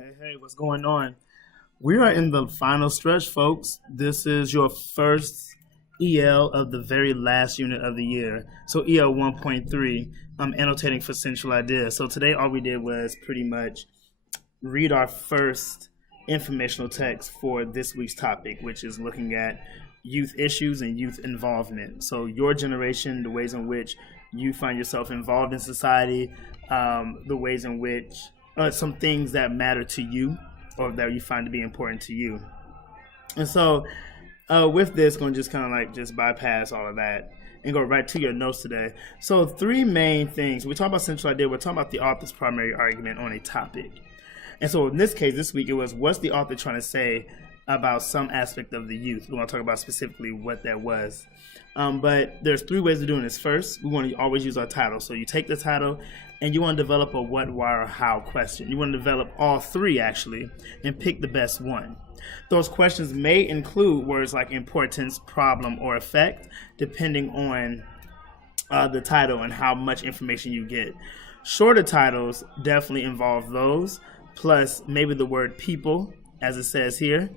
Hey, what's going on? We are in the final stretch, folks. This is your first EL of the very last unit of the year. So EL 1.3, I'm annotating for central ideas. So today all we did was pretty much read our first informational text for this week's topic, which is looking at youth issues and youth involvement. So your generation, the ways in which you find yourself involved in society, the ways in which some things that matter to you or that you find to be important to you. And so with this, going to just kind of like just bypass all of that and go right to your notes today. So three main things. We talk about central idea. We're talking about the author's primary argument on a topic. And so in this case, this week, it was what's the author trying to say about some aspect of the youth. We want to talk about specifically what that was. But there's three ways of doing this. First, we want to always use our title. So you take the title and you want to develop a what, why, or how question. You want to develop all three, actually, and pick the best one. Those questions may include words like importance, problem, or effect, depending on the title and how much information you get. Shorter titles definitely involve those, plus maybe the word people, as it says here,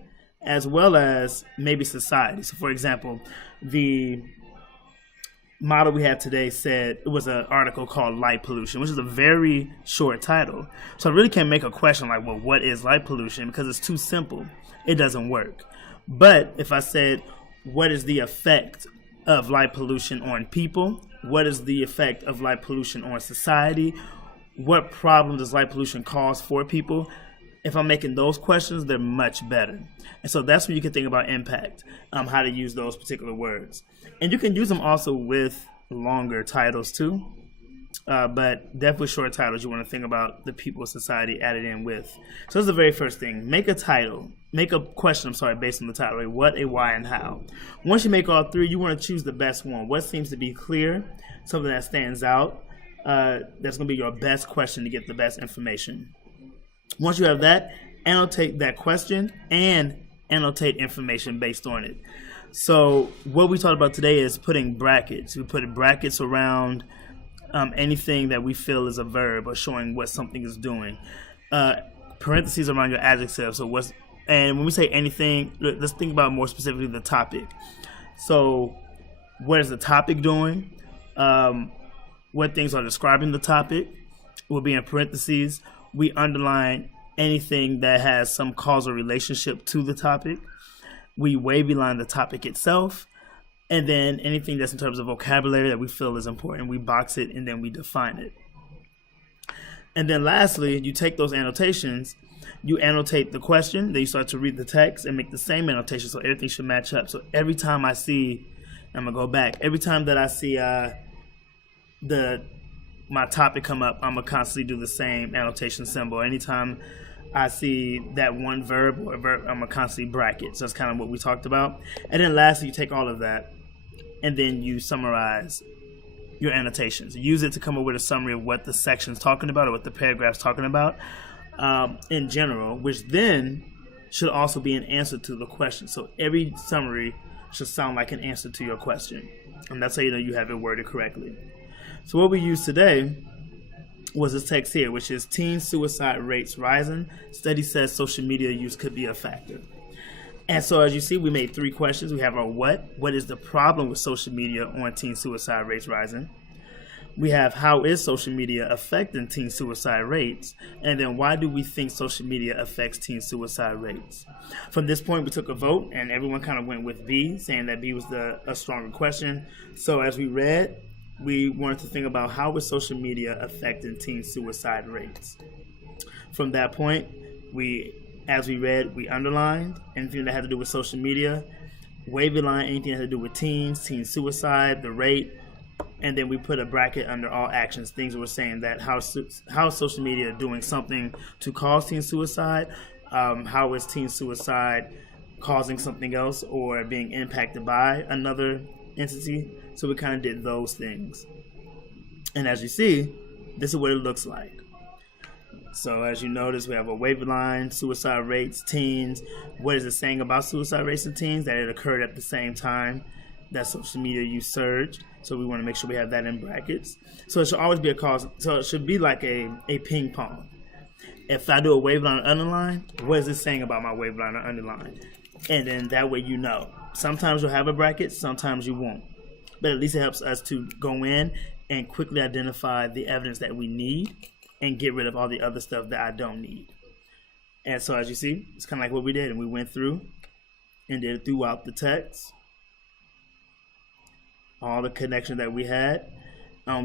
as well as maybe society. So, for example, the model we have today said it was an article called Light Pollution, which is a very short title. So I really can't make a question like, well, what is light pollution? Because it's too simple. It doesn't work. But if I said, what is the effect of light pollution on people? What is the effect of light pollution on society? What problem does light pollution cause for people? If I'm making those questions, they're much better. And so that's when you can think about impact, how to use those particular words. And you can use them also with longer titles too. But definitely short titles, you want to think about the people, society added in with. So that's the very first thing. Make a title. Make a question, based on the title. A what, a why, and how. Once you make all three, you want to choose the best one. What seems to be clear, something that stands out. That's going to be your best question to get the best information. Once you have that, annotate that question and annotate information based on it. So what we talked about today is putting brackets. We put brackets around anything that we feel is a verb or showing what something is doing. Parentheses around your adjective. And when we say anything, let's think about more specifically the topic. So what is the topic doing? What things are describing the topic will be in parentheses. We underline anything that has some causal relationship to the topic. We wavy line the topic itself. And then anything that's in terms of vocabulary that we feel is important, we box it and then we define it. And then lastly, you take those annotations, you annotate the question, then you start to read the text and make the same annotation so everything should match up. So every time I see, I'm going to go back, every time that I see my topic come up, I'm going to constantly do the same annotation symbol. Anytime I see that one verb or a verb, I'm going to constantly bracket. So that's kind of what we talked about. And then lastly, you take all of that and then you summarize your annotations. Use it to come up with a summary of what the section's talking about or what the paragraph's talking about in general, which then should also be an answer to the question. So every summary should sound like an answer to your question. And that's how you know you have it worded correctly. So what we used today was this text here, which is teen suicide rates rising. Study says social media use could be a factor. And so as you see, we made three questions. We have our what. What is the problem with social media on teen suicide rates rising? We have how is social media affecting teen suicide rates? And then why do we think social media affects teen suicide rates? From this point, we took a vote and everyone kind of went with B, saying that B was a stronger question. So as we read, we wanted to think about how is social media affecting teen suicide rates. From that point, as we read, we underlined anything that had to do with social media, wavy line anything that had to do with teens, teen suicide, the rate, and then we put a bracket under all actions, things we're saying that how is social media doing something to cause teen suicide, how is teen suicide causing something else or being impacted by another entity. So we kind of did those things. And as you see, this is what it looks like. So as you notice, we have a wavy line, suicide rates, teens. What is it saying about suicide rates in teens? That it occurred at the same time that social media use surged. So we want to make sure we have that in brackets. So it should always be a cause. So it should be like a ping pong. if I do a wave line or underline, what is it saying about my wave line or underline? And then that way you know. Sometimes you'll have a bracket, sometimes you won't. But at least it helps us to go in and quickly identify the evidence that we need and get rid of all the other stuff that I don't need. And so as you see, it's kind of like what we did. And we went through and did it throughout the text. All the connection that we had.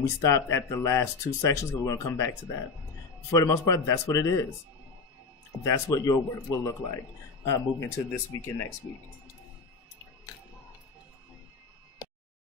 We stopped at the last 2 sections because we're going to come back to that. For the most part, that's what it is. That's what your work will look like moving into this week and next week.